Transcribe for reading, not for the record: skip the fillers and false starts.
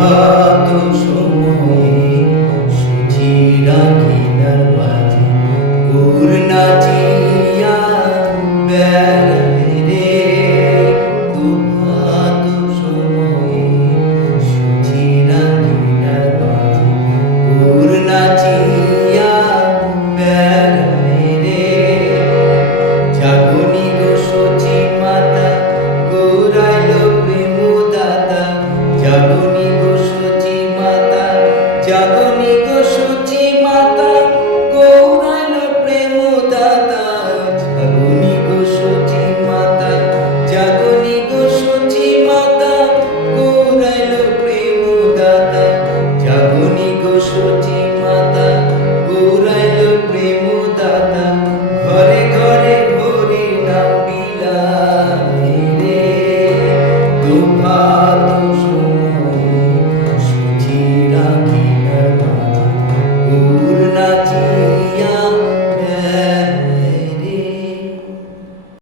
প্রভাত সময়ে সুচিরা কিনার বাজে গুর নাচিয়া বেড়ায় রে। প্রভাত সময়ে সুচিরা কিনার বাজে গুর নাচিয়া বেড়ায় রে। জাগনি গো সচি মাতা গৌরাইল প্রেম দাতা। জাগনি গো সচি মাতা, জাগনি গো সচি মাতা গৌরাইল প্রেম দাতা। জাগনি গো সচি মাতা, জাগনি গো সচি মাতা গৌরাইল প্রেম দাতা। জাগনি গো সচি মাতা গৌরাইল প্রেম দাতা। ঘরে ঘরে হরি নাম বিলায় রে। প্রভাত